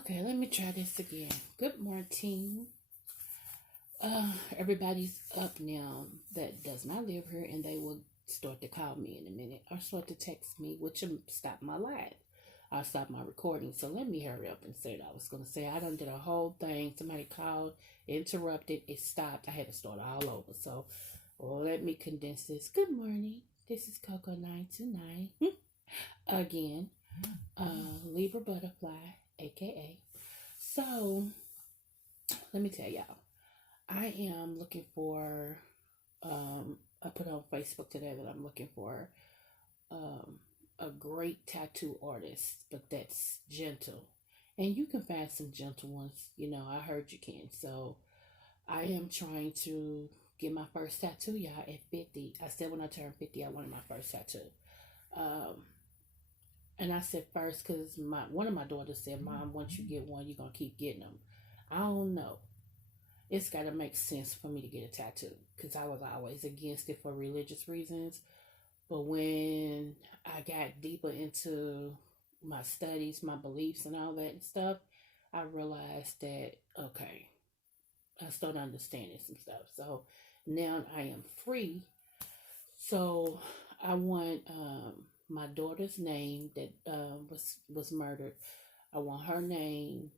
Okay, let me try this again. Good morning. Everybody's up now that does not live here, and they will start to call me in a minute or start to text me, which will stop my live. I'll stop my recording. So let me hurry up and say what I was going to say. I done did a whole thing. Somebody called, interrupted, it stopped. I had to start all over. So let me condense this. Good morning. This is Coco 929 again. Libra Butterfly, aka. So let me tell y'all, I am looking for. I put on Facebook today that I'm looking for a great tattoo artist, but that's gentle, and you can find some gentle ones. I heard you can. So I am trying to get my first tattoo, y'all, at 50. I said when I turned 50, I wanted my first tattoo. Um, And I said first because one of my daughters said, "Mom, once you get one, you're gonna keep getting them." I don't know. It's got to make sense for me to get a tattoo because I was always against it for religious reasons. But when I got deeper into my studies, my beliefs, and all that and stuff, I realized that okay, I started understanding some stuff. So now I am free. So I want my daughter's name that was murdered. I want her name,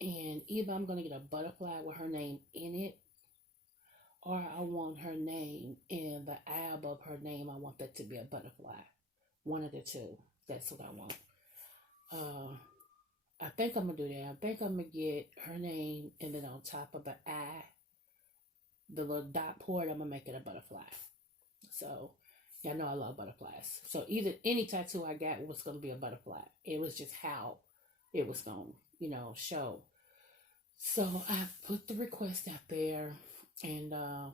and either I'm gonna get a butterfly with her name in it, or I want her name and the eye above her name. I want that to be a butterfly. One of the two. That's what I want. Uh, I think I'm gonna do that. I think I'm gonna get her name, and then on top of the eye, the little dot part, I'm gonna make it a butterfly. So yeah, I know I love butterflies. So either any tattoo I got was gonna be a butterfly. It was just how it was gonna, show. So I put the request out there, and a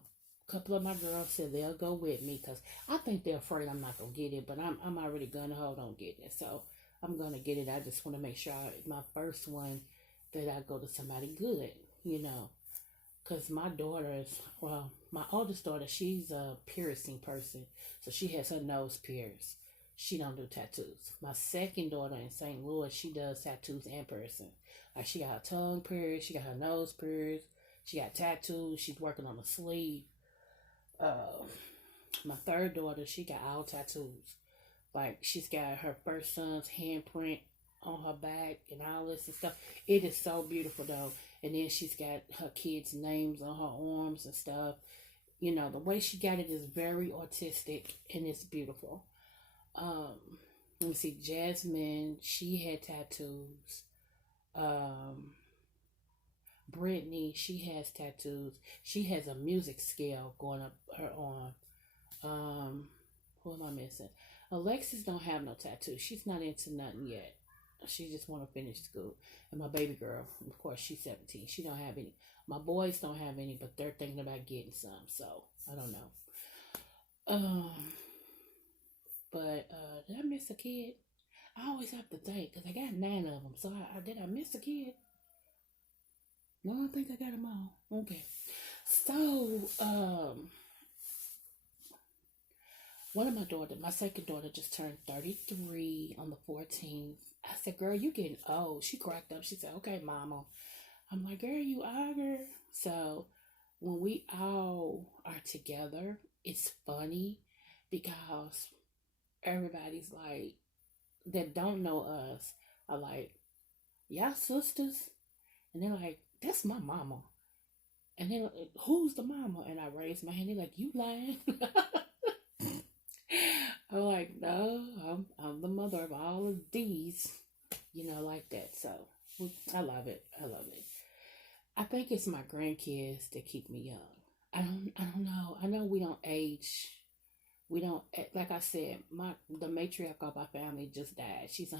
couple of my girls said they'll go with me because I think they're afraid I'm not gonna get it, but I'm already gonna hold on getting it. So I'm gonna get it. I just want to make sure my first one that I go to somebody good, you know. Because my oldest daughter, she's a piercing person. So she has her nose pierced. She don't do tattoos. My second daughter in St. Louis, she does tattoos and piercing. Like she got her tongue pierced, she got her nose pierced, she got tattoos, she's working on a sleeve. Uh, my third daughter, she got all tattoos. Like she's got her first son's handprint on her back and all this and stuff. It is so beautiful though. And then she's got her kids' names on her arms and stuff. The way she got it is very artistic and it's beautiful. Um, Let me see, Jasmine, she had tattoos. Um, Brittany, she has tattoos. She has a music scale going up her arm. Who am I missing? Alexis don't have no tattoos. She's not into nothing yet. She just want to finish school. And my baby girl, of course, she's 17. She don't have any. My boys don't have any, but they're thinking about getting some. So I don't know. But did I miss a kid? I always have to think because I got 9 of them. So did I miss a kid? No, I think I got them all. Okay. So one of my second daughter just turned 33 on the 14th. I said, "Girl, you getting old." She cracked up. She said, "Okay, mama." I'm like, "Girl, you are, girl." So when we all are together, it's funny because everybody's like, that don't know us are like, "Y'all sisters?" And they're like, "That's my mama." And then, "Who's the mama?" And I raise my hand. They're like, "You lying?" I'm like, "No, I'm the mother of all of these," like that. So I love it. I love it. I think it's my grandkids that keep me young. I don't know. I know we don't age. We don't, like I said, the matriarch of our family just died. She was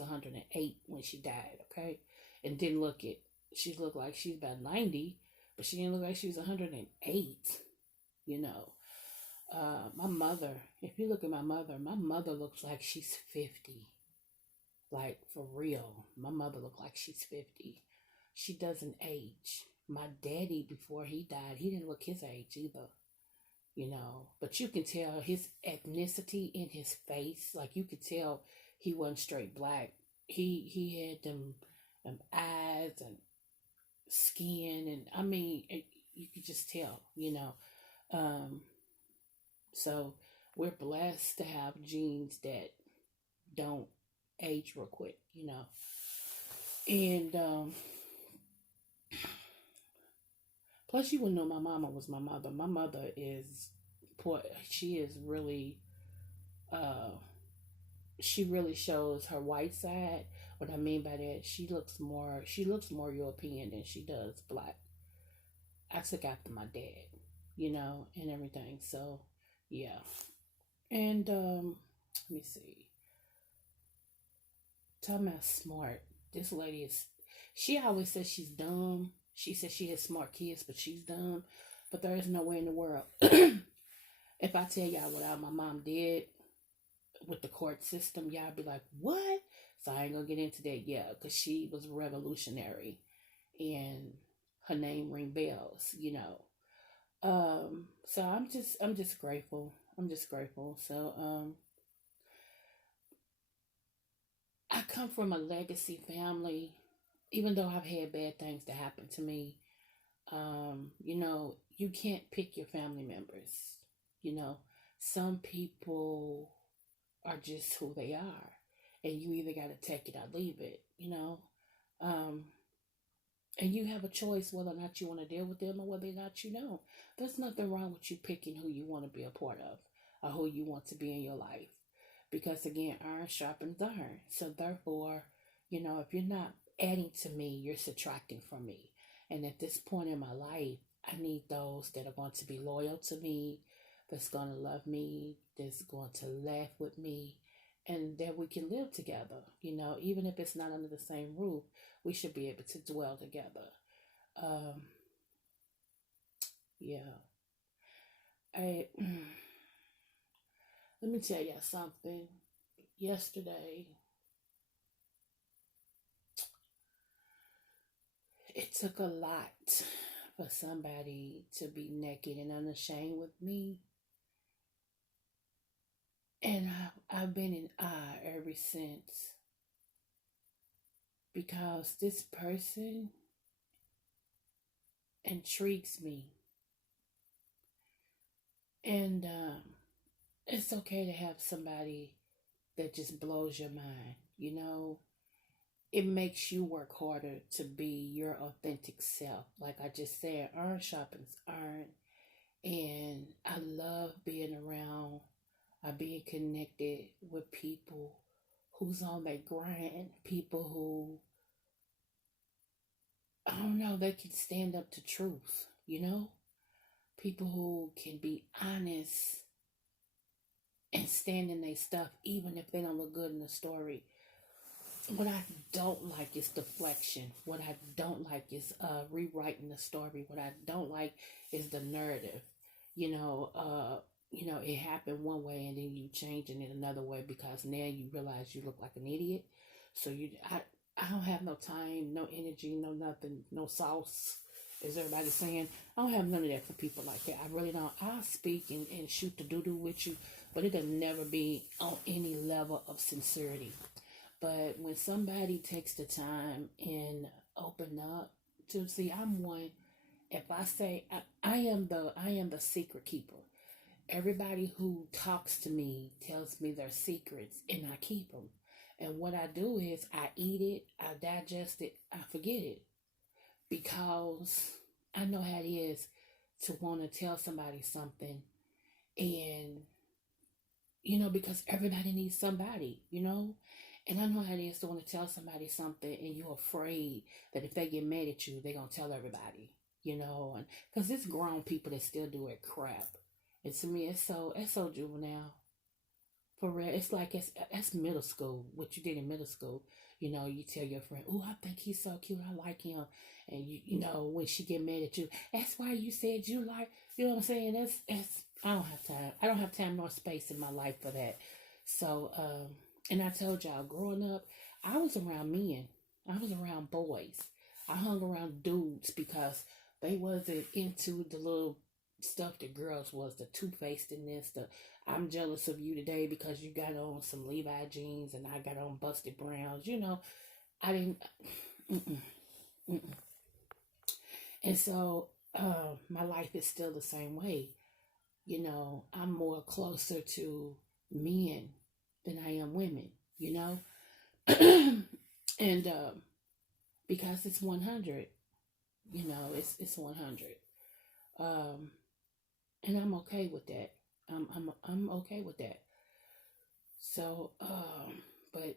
108 when she died, okay? And didn't look it. She looked like she's about 90, but she didn't look like she was 108, you know. My mother, if you look at my mother looks like she's 50. Like, for real. My mother looks like she's 50. She doesn't age. My daddy, before he died, he didn't look his age either. But you can tell his ethnicity in his face. Like, you could tell he wasn't straight black. He had them eyes and skin, and I mean, you could just tell, you know. Um, so we're blessed to have genes that don't age real quick, you know. And plus, you wouldn't know my mama was my mother. My mother is poor. She is really, uh, she really shows her white side. What I mean by that, she looks more European than she does black. I took after my dad, you know, and everything. So, yeah. And let me see. Talking about smart. This lady is. She always says she's dumb. She says she has smart kids, but she's dumb. But there is no way in the world. If I tell y'all what my mom did with the court system, y'all be like, "What?" So I ain't gonna get into that. Yeah, because she was revolutionary, and her name ring bells. You know. So I'm just grateful. I'm just grateful. So I come from a legacy family, even though I've had bad things to happen to me. You know, you can't pick your family members. You know, some people are just who they are, and you either got to take it or leave it. You know, um, and you have a choice whether or not you want to deal with them or whether or not you don't. There's nothing wrong with you picking who you want to be a part of or who you want to be in your life. Because again, iron sharpens iron. So therefore, you know, if you're not adding to me, you're subtracting from me. And at this point in my life, I need those that are going to be loyal to me, that's going to love me, that's going to laugh with me, and that we can live together. You know, even if it's not under the same roof, we should be able to dwell together. Um, yeah. I let me tell y'all something. Yesterday, it took a lot for somebody to be naked and unashamed with me. And I've been in awe ever since because this person intrigues me. And it's okay to have somebody that just blows your mind. You know, it makes you work harder to be your authentic self. Like I just said, iron sharpens iron. And I love being around, being connected with people who's on their grind, people who, I don't know, they can stand up to truth, you know? People who can be honest and stand in their stuff, even if they don't look good in the story. What I don't like is deflection. What I don't like is rewriting the story. What I don't like is the narrative. You know, it happened one way and then you changing it another way because now you realize you look like an idiot. So I don't have no time, no energy, no nothing, no sauce. Is everybody saying? I don't have none of that for people like that. I really don't. I'll speak and shoot the doo doo with you, but it'll never be on any level of sincerity. But when somebody takes the time and open up to see, I'm one. If I say I am the secret keeper. Everybody who talks to me tells me their secrets, and I keep them. And what I do is I eat it, I digest it, I forget it because I know how it is to want to tell somebody something, and because everybody needs somebody, and I know how it is to want to tell somebody something, and you're afraid that if they get mad at you, they're gonna tell everybody, and because it's grown people that still do it crap, and to me, it's so juvenile. For real, it's like that's middle school. What you did in middle school, you tell your friend, "Oh, I think he's so cute. I like him," and when she get mad at you, that's why you said you like. You know what I'm saying? That's I don't have time. I don't have time nor space in my life for that. So, and I told y'all, growing up, I was around men. I was around boys. I hung around dudes because they wasn't into the little stuff that girls was, the two-facedness, the I'm jealous of you today because you got on some Levi jeans and I got on busted browns. I didn't. Mm-mm, mm-mm. And so my life is still the same way. I'm more closer to men than I am women, you know? And because it's 100, it's 100. Um, and I'm okay with that. I'm okay with that. So, but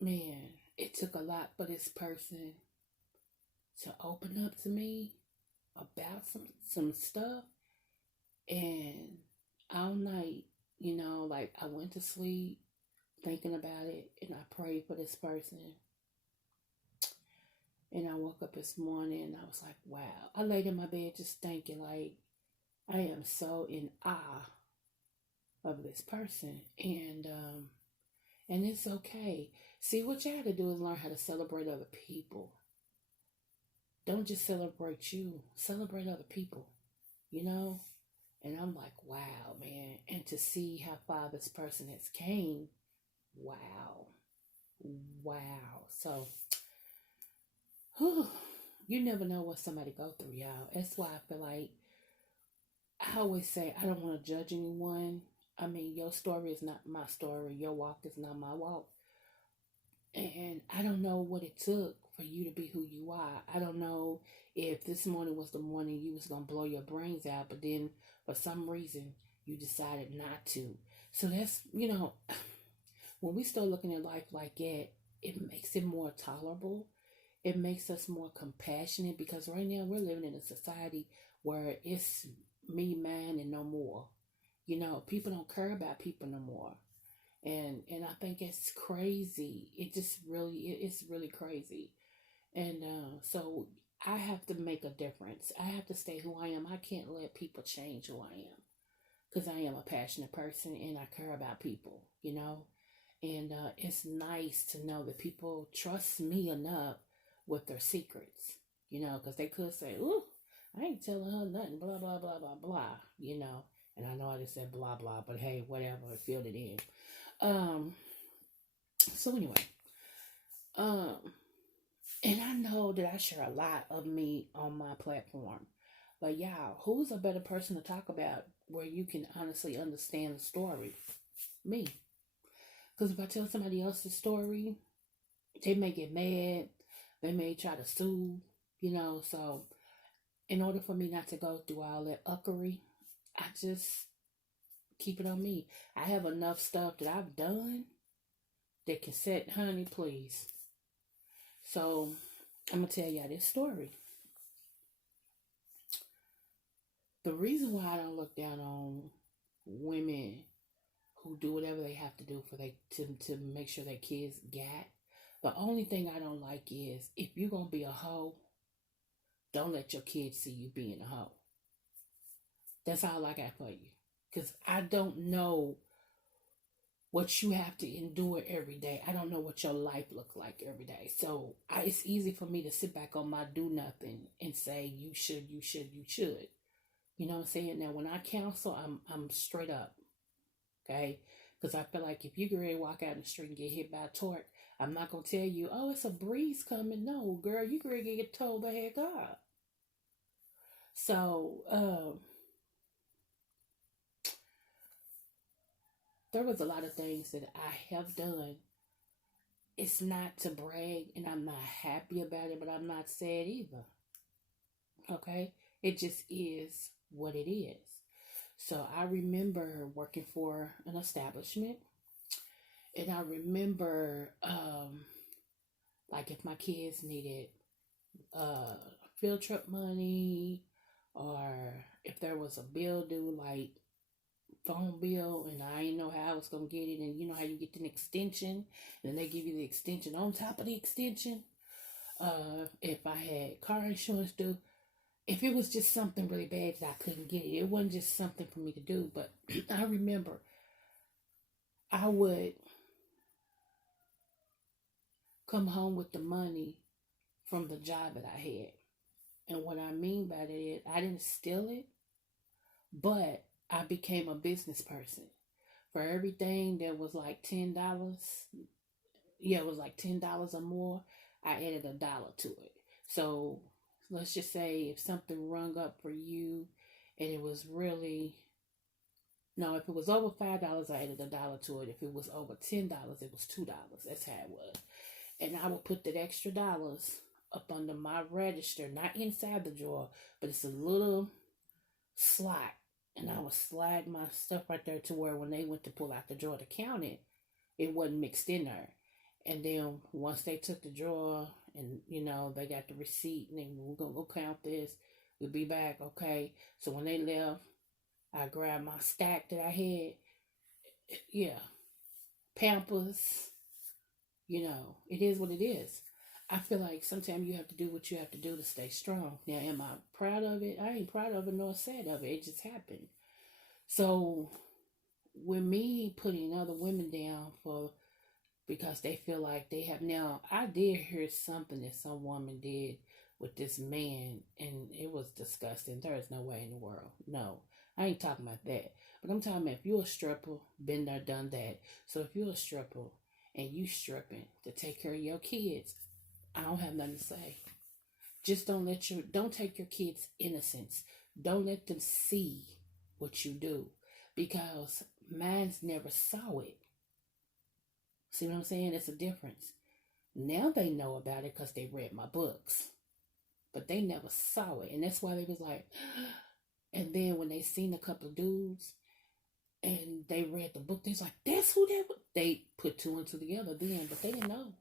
man, it took a lot for this person to open up to me about some stuff, and all night, like I went to sleep thinking about it, and I prayed for this person, and I woke up this morning and I was like, wow. I laid in my bed just thinking like I am so in awe of this person, and it's okay. See, what you have to do is learn how to celebrate other people. Don't just celebrate you, celebrate other people, you know? And I'm like, wow, man. And to see how far this person has came, wow. Wow. So, whew, you never know what somebody go through, y'all. That's why I feel like I always say I don't want to judge anyone. I mean, your story is not my story. Your walk is not my walk. And I don't know what it took for you to be who you are. I don't know if this morning was the morning you was going to blow your brains out, but then for some reason you decided not to. So that's, when we start looking at life like that, it makes it more tolerable. It makes us more compassionate, because right now we're living in a society where it's me, mine, and no more. People don't care about people no more. And I think it's crazy. It's really crazy. And so I have to make a difference. I have to stay who I am. I can't let people change who I am, because I am a passionate person and I care about people. And it's nice to know that people trust me enough with their secrets, because they could say, "Ooh, I ain't telling her nothing, blah, blah, blah, blah, blah." And I know I just said blah, blah, but hey, whatever, filled it in. Um, so anyway, um, and I know that I share a lot of me on my platform. But y'all, who's a better person to talk about where you can honestly understand the story? Me. Because if I tell somebody else's story, they may get mad. They may try to sue. So in order for me not to go through all that uckery, I just keep it on me. I have enough stuff that I've done that can set, honey, please. So I'm going to tell y'all this story. The reason why I don't look down on women who do whatever they have to do to make sure their kids got. The only thing I don't like is, if you're gonna be a hoe, don't let your kids see you being a hoe. That's all I got for you. Cause I don't know what you have to endure every day. I don't know what your life look like every day. So it's easy for me to sit back on my do nothing and say you should, you should, you should. You know what I'm saying? Now when I counsel, I'm straight up. Okay? Because I feel like if you get ready to walk out in the street and get hit by a torque, I'm not going to tell you, oh, it's a breeze coming. No, girl, you ready to get told the heck up. So, there was a lot of things that I have done. It's not to brag, and I'm not happy about it, but I'm not sad either. Okay? It just is what it is. So I remember working for an establishment, and I remember, like if my kids needed uh, field trip money, or if there was a bill due, like phone bill, and I didn't know how I was gonna get it, and you know how you get an extension, and they give you the extension on top of the extension. If I had car insurance due, if it was just something really bad that I couldn't get it, it wasn't just something for me to do. But I remember I would come home with the money from the job that I had. And what I mean by that is, I didn't steal it, but I became a business person. For everything that was like $10, yeah, it was like $10 or more, I added $1 to it. So let's just say if something rung up for you and it was really, no, if it was over $5, I added $1 to it. If it was over $10, it was $2. That's how it was. And I would put that extra dollars up under my register, not inside the drawer, but it's a little slot. And I would slide my stuff right there to where when they went to pull out the drawer to count it, it wasn't mixed in there. And then once they took the drawer and, they got the receipt and then we're going to go count this, we'll be back. Okay. So when they left, I grabbed my stack that I had. Yeah. Pampers. It is what it is. I feel like sometimes you have to do what you have to do to stay strong. Now, am I proud of it? I ain't proud of it nor sad of it. It just happened. So, with me putting other women down because they feel like they have, now, I did hear something that some woman did with this man, and it was disgusting. There is no way in the world. No, I ain't talking about that. But I'm talking about if you're a stripper, been there, done that. So if you're a stripper and you stripping to take care of your kids, I don't have nothing to say. Just don't take your kids' innocence. Don't let them see what you do, because mine's never saw it. See what I'm saying? It's a difference. Now they know about it because they read my books, but they never saw it, and that's why they was like. And then when they seen a couple of dudes and they read the book, they was like, "That's who they." They put two and two together then, but they didn't know.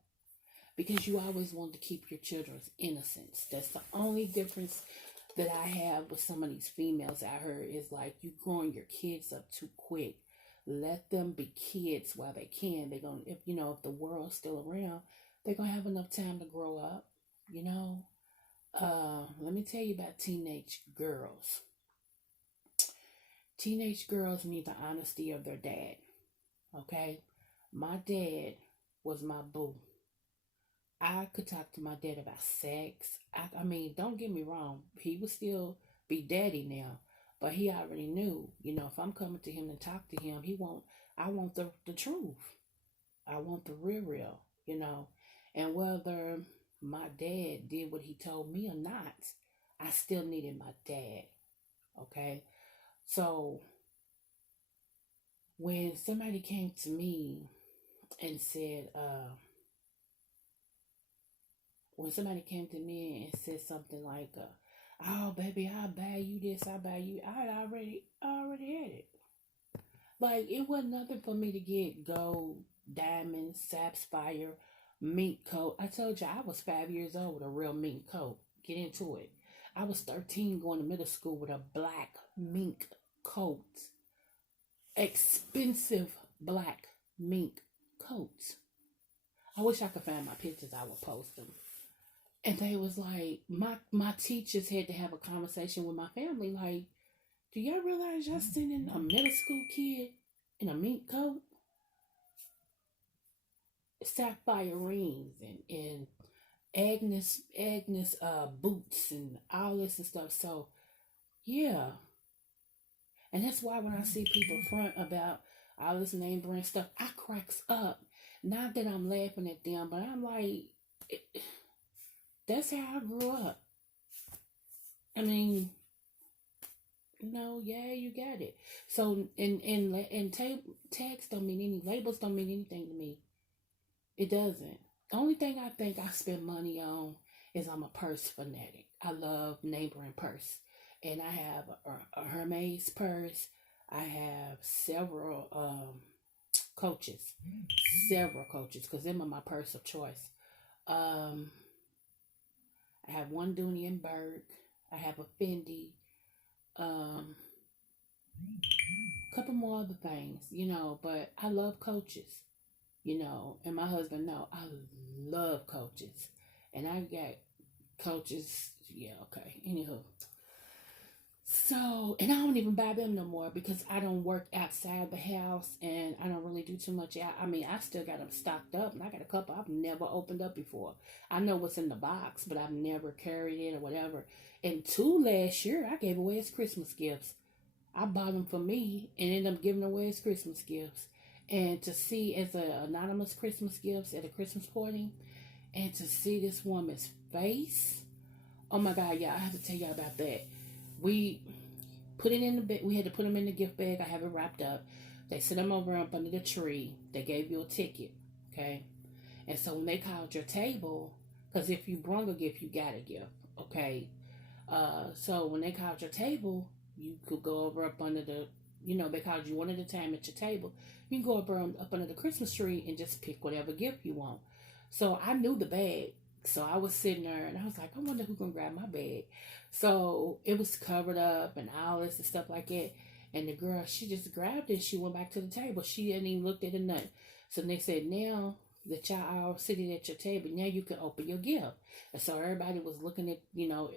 Because you always want to keep your children's innocence. That's the only difference that I have with some of these females I heard is like you growing your kids up too quick. Let them be kids while they can. They're gonna, if the world's still around, they're gonna have enough time to grow up. Let me tell you about teenage girls. Teenage girls need the honesty of their dad. Okay, my dad was my boo. I could talk to my dad about sex. I mean, don't get me wrong. He would still be daddy now. But he already knew, if I'm coming to him and talk to him, I want the truth. I want the real. And whether my dad did what he told me or not, I still needed my dad. Okay? So, when somebody came to me and said, something like, "Oh, baby, I'll buy you this, I'll buy you," I already had it. Like, it wasn't nothing for me to get gold, diamonds, sapphire, mink coat. I told you I was 5 years old with a real mink coat. Get into it. I was 13 going to middle school with a black mink coat. Expensive black mink coats. I wish I could find my pictures. I would post them. And they was like, my teachers had to have a conversation with my family. Like, do y'all realize y'all sending a middle school kid in a mink coat? Sapphire rings and Agnes boots and all this and stuff. So, yeah. And that's why when I see people front about all this name brand stuff, I cracks up. Not that I'm laughing at them, but I'm like, that's how I grew up. I mean, yeah, you got it. So, and tags don't mean any, labels don't mean anything to me. It doesn't. The only thing I think I spend money on is I'm a purse fanatic. I love name brand purse. And I have a Hermes purse. I have several Coaches. Several Coaches, because them are my purse of choice. I have one Dooney and Burke. I have a Fendi. Couple more other things, but I love Coaches, and my husband know I love Coaches. And I got Coaches, yeah, okay. Anywho. So, and I don't even buy them no more because I don't work outside the house and I don't really do too much out. I mean, I still got them stocked up and I got a couple I've never opened up before. I know what's in the box, but I've never carried it or whatever. And two last year, I gave away as Christmas gifts. I bought them for me and ended up giving away as Christmas gifts. And to see as an anonymous Christmas gifts at a Christmas party, And to see this woman's face, oh my God, y'all, I have to tell y'all about that. We put it in the bag. We had to put them in the gift bag. I have it wrapped up. They sent them over up under the tree. They gave you a ticket, okay? And so when they called your table, because if you brought a gift, you got a gift, okay? So when they called your table, you could go over up under the, they called you one at a time at your table. You can go up under the Christmas tree and just pick whatever gift you want. So I knew the bag. So I was sitting there and I was like, I wonder who's going to grab my bag. So it was covered up and all this and stuff like that. And the girl, she just grabbed it. She went back to the table. She hadn't even looked at it nothing. So they said, now that y'all all sitting at your table, now you can open your gift. And so everybody was looking at,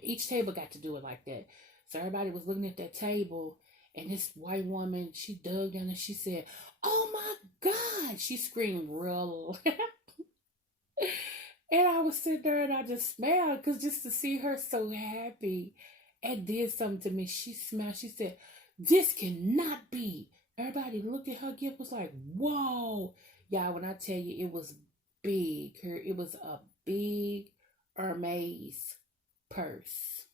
each table got to do it like that. So everybody was looking at that table, and this white woman, she dug down and she said, oh my God. She screamed real. And I was sitting there and I just smiled because just to see her so happy, it did something to me. She smiled. She said, this cannot be. Everybody looked at her gift, was like, whoa. Y'all, when I tell you it was big, it was a big Hermes purse.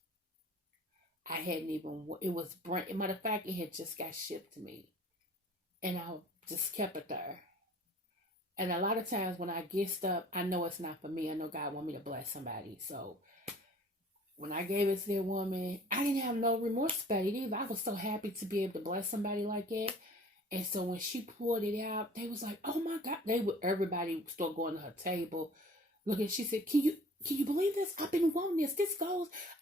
I hadn't even, it was brand, matter of fact, it had just got shipped to me. And I just kept it there. And a lot of times when I get stuff, I know it's not for me. I know God want me to bless somebody. So when I gave it to that woman, I didn't have no remorse about it either. I was so happy to be able to bless somebody like that. And so when she pulled it out, they was like, oh my God. Everybody started going to her table. Looking, she said, can you believe this? I've been wanting this.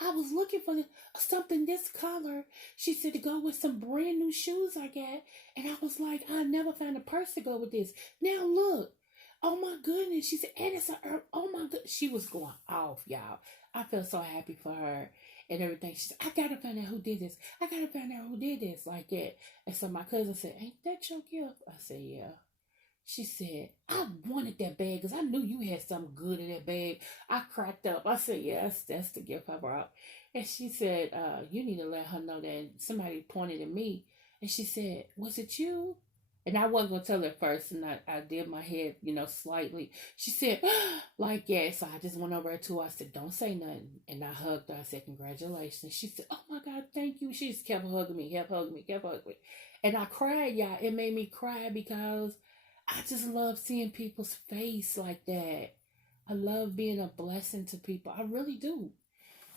I was looking for something this color. She said to go with some brand new shoes I got. And I was like, I never found a purse to go with this. Now look. Oh my goodness. She said, and it's oh my goodness. She was going off, y'all. I felt so happy for her and everything. She said, I got to find out who did this. Like that. And so my cousin said, ain't that your gift? I said, yeah. She said, I wanted that bag because I knew you had something good in that bag. I cracked up. I said, yes, that's the gift I brought. And she said, you need to let her know that somebody pointed at me. And she said, was it you? And I wasn't going to tell her first. And I did my head, slightly. She said, like, yeah. So I just went over to her. I said, don't say nothing. And I hugged her. I said, congratulations. She said, oh my God, thank you. She just kept hugging me. And I cried, y'all. It made me cry because I just love seeing people's face like that. I love being a blessing to people. I really do.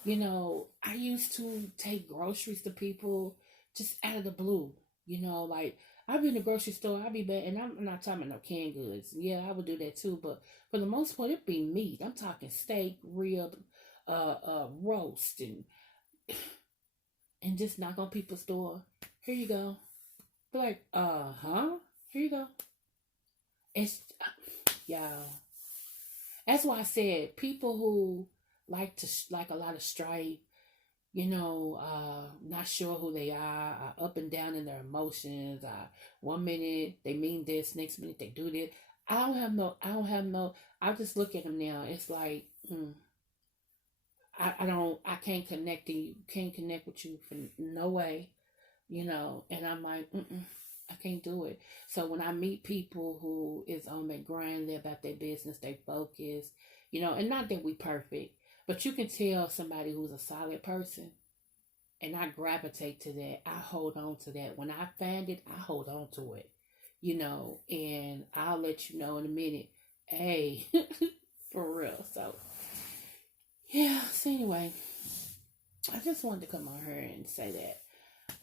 I used to take groceries to people just out of the blue. Like I'll be in the grocery store, I'll be back, and I'm not talking about no canned goods. Yeah, I would do that too, but for the most part, it'd be meat. I'm talking steak, rib, roast, and just knock on people's door. Here you go. Be like, huh? Here you go. It's y'all. That's why I said people who like a lot of strife, not sure who they are up and down in their emotions. 1 minute they mean this, next minute they do this. I don't have no. I just look at them now. It's like, I can't connect to you. Can't connect with you for no way, And I'm like, I can't do it. So when I meet people who is on their grind, they're about their business, they focus, and not that we perfect, but you can tell somebody who's a solid person. And I gravitate to that. I hold on to that. When I find it, I hold on to it, and I'll let you know in a minute. Hey, for real. So, yeah. So anyway, I just wanted to come on here and say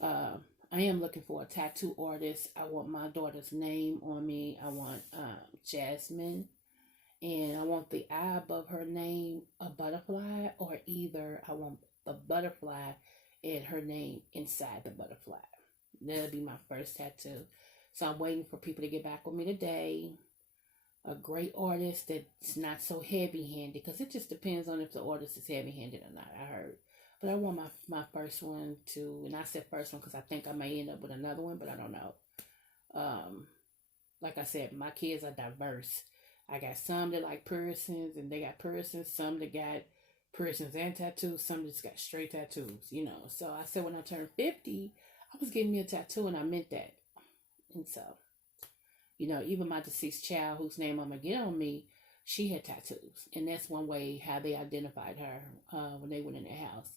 that. I am looking for a tattoo artist. I want my daughter's name on me. I want Jasmine. And I want the eye above her name a butterfly, or either I want the butterfly and her name inside the butterfly. That'll be my first tattoo. So I'm waiting for people to get back with me today. A great artist that's not so heavy-handed, because it just depends on if the artist is heavy-handed or not, I heard. But I want my first one to, and I said first one because I think I may end up with another one, but I don't know. Like I said, my kids are diverse. I got some that like piercings, and they got piercings. Some that got piercings and tattoos. Some just got straight tattoos, So I said when I turned 50, I was getting me a tattoo, and I meant that. And so, even my deceased child, whose name I'm going to get on me, She had tattoos, and that's one way how they identified her when they went in their house.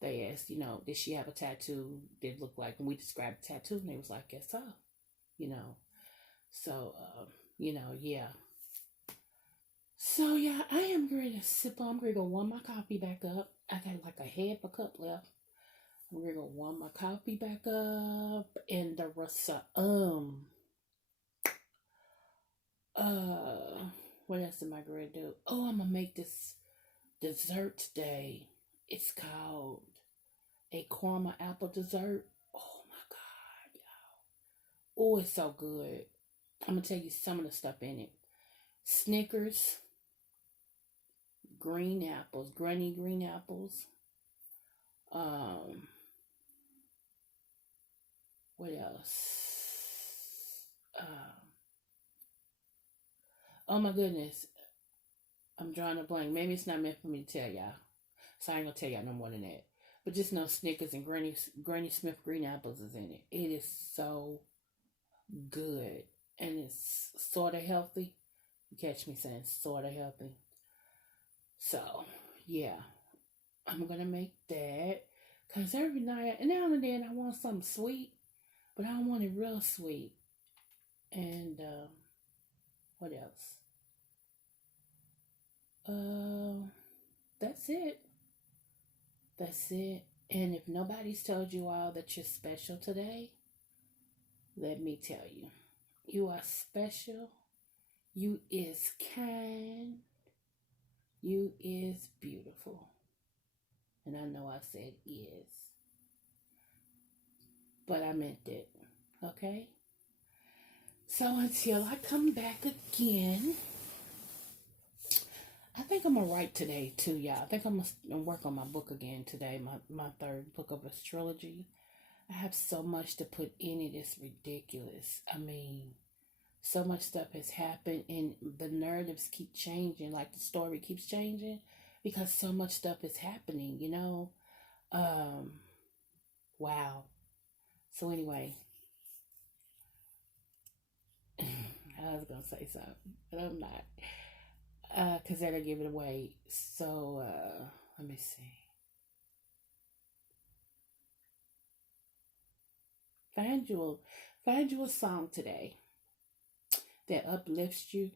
They asked, did she have a tattoo that looked like, and we described the tattoo, and they was like, yes, so, you know. So, yeah. So, yeah, I am going to sip on. I'm going to go warm my coffee back up. I got like a half a cup left. I'm going to go warm my coffee back up. And the rest of, what else am I going to do? Oh, I'm going to make this dessert today. It's called a caramel apple dessert. Oh, my God, y'all. Oh, it's so good. I'm going to tell you some of the stuff in it. Snickers, green apples, granny green apples. What else? Oh my goodness. I'm drawing a blank. Maybe it's not meant for me to tell y'all. So I ain't gonna tell y'all no more than that. But just know Snickers and Granny Smith green apples is in it. It is so good. And it's sort of healthy. You catch me saying sort of healthy. So, yeah. I'm going to make that. Because every night, and now and then, I want something sweet. But I don't want it real sweet. And, what else? That's it. That's it. And if nobody's told you all that you're special today, let me tell you. You are special. You is kind. You is beautiful. And I know I said is. But I meant it. Okay? So until I come back again, I think I'm going to write today too, y'all. I think I'm going to work on my book again today, my third book of this trilogy. I have so much to put in it. It's ridiculous. I mean, so much stuff has happened and the narratives keep changing, like the story keeps changing because so much stuff is happening, Wow. So anyway, I was going to say something, but I'm not. Because that'll give it away. So, let me see. Find you a song today that uplifts you,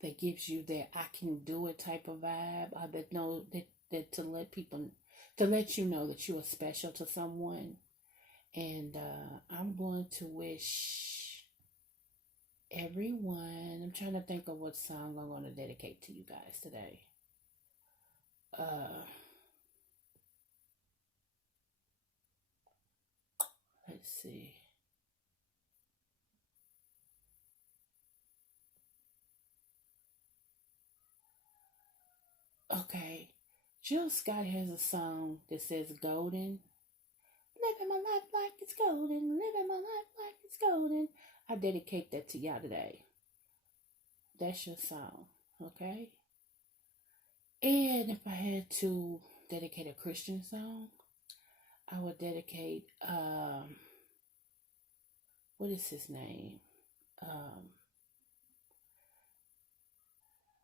that gives you that I can do it type of vibe, or that to let you know that you are special to someone. And I'm going to wish everyone, I'm trying to think of what song I'm going to dedicate to you guys today. Let's see. Okay. Jill Scott has a song that says golden. Living my life like it's golden. Living my life like it's golden. I dedicate that to y'all today. That's your song. Okay? And if I had to dedicate a Christian song, I would dedicate, what is his name?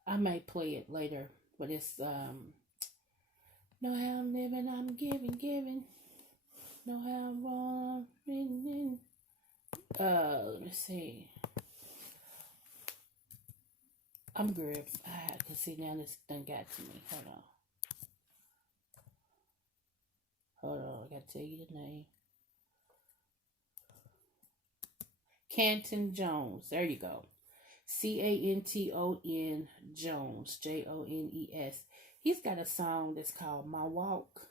I might play it later, but it's, know how I'm living, I'm giving. Know how I'm wrong, let me see. I'm good. Cause see now this thing got to me. Hold on, I gotta tell you the name. Canton Jones. There you go. Canton Jones. Jones. He's got a song that's called My Walk.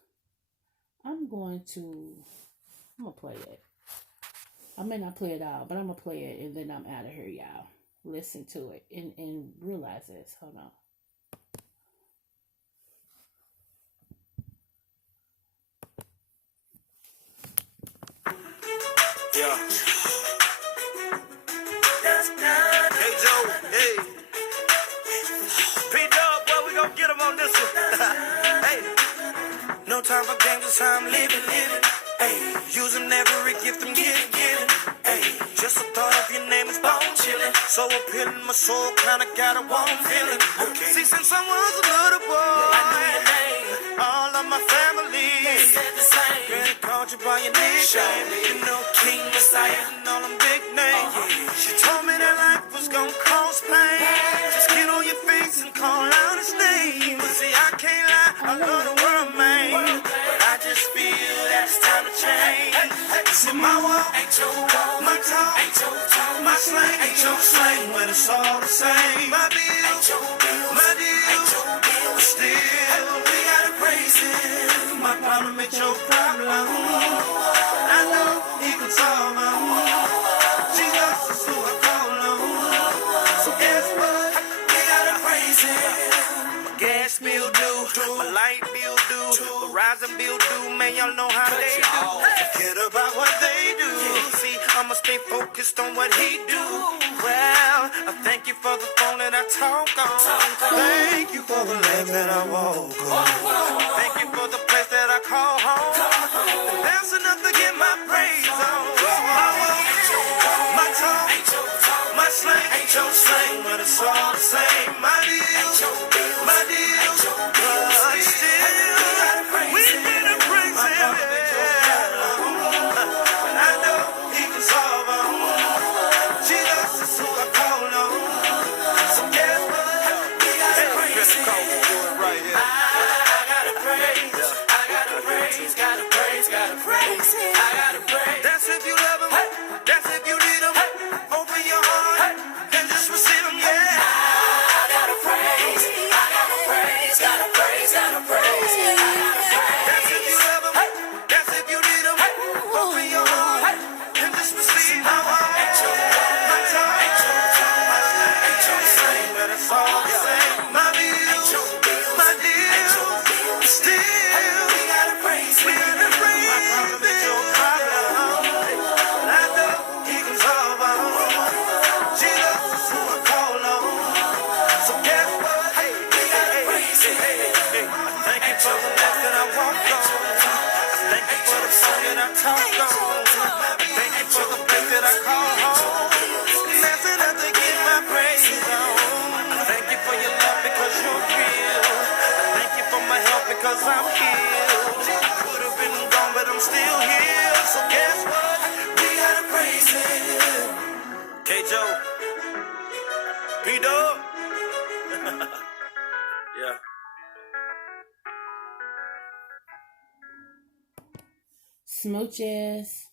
I'm gonna play it. I may not play it all, but I'm gonna play it and then I'm out of here, y'all. Listen to it and realize this. Hold on. Yeah. Hey Joe, hey. P-Dub, boy, we gon' get him on this one. Hey. No time for games, it's time living. Hey. Using every gift I'm getting. Hey. Just the thought of your name is bone chillin'. So appealing, my soul kinda got a warm feeling. Okay. See, since I was a little boy, I knew your name. All of my family said the same. Girl, they called you by your nickname. You know, King Messiah and all them big names. She told me that life was gonna cause pain. Just get on your face and call out his name. See, I can't lie, I love the world, man. But I just feel that it's time to change. See, my walk ain't your walk, my talk ain't your talk, my slang ain't your slang, but it's all the same. My bill ain't your bill, my deal ain't your deal, but still we gotta praise him. My problem ain't your problem. I know he can solve them. Jesus is who I call him. So guess what? We gotta praise him. My gas bill due, my light bill due, Verizon bill due. Man, y'all know how they do. Forget about what they do. See, I'ma stay focused on what he do. Well, I thank you for the phone that I talk on. Thank you for the legs that I walk on. Thank you for the place that I call home. That's enough to get my praise on. My walk, my talk, my slang ain't your slang, but it's all the same. My deal, my deal, but still, we need to praise him. But I know he can solve them. Jesus is who I call him. So guess what? We gotta praise him. Right here. I gotta praise, I gotta praise, gotta praise, gotta praise. I gotta praise. That's if you love him. That's if you need him. Open your heart and just receive him. Yeah. I gotta praise, I gotta praise, gotta praise, gotta praise. That's if you love him. That's if you need him. Open your heart and just receive him. My time ain't your same, but it's all the same. My bill, my deal, still we gotta praise him. My problem is your problem. I know he can solve them. Jesus is who I call him. So guess what? We gotta praise him. Thank you for the left that I walked on. Thank you for the song that I talked on. Thank you for the place that I call home. That's enough to get my praise on. Thank you for your love because you're real. Thank you for my help because I'm healed. Could have been gone, but I'm still here. So guess what? We gotta praise him. K-Joe, P-Dub. Yeah. Smooches.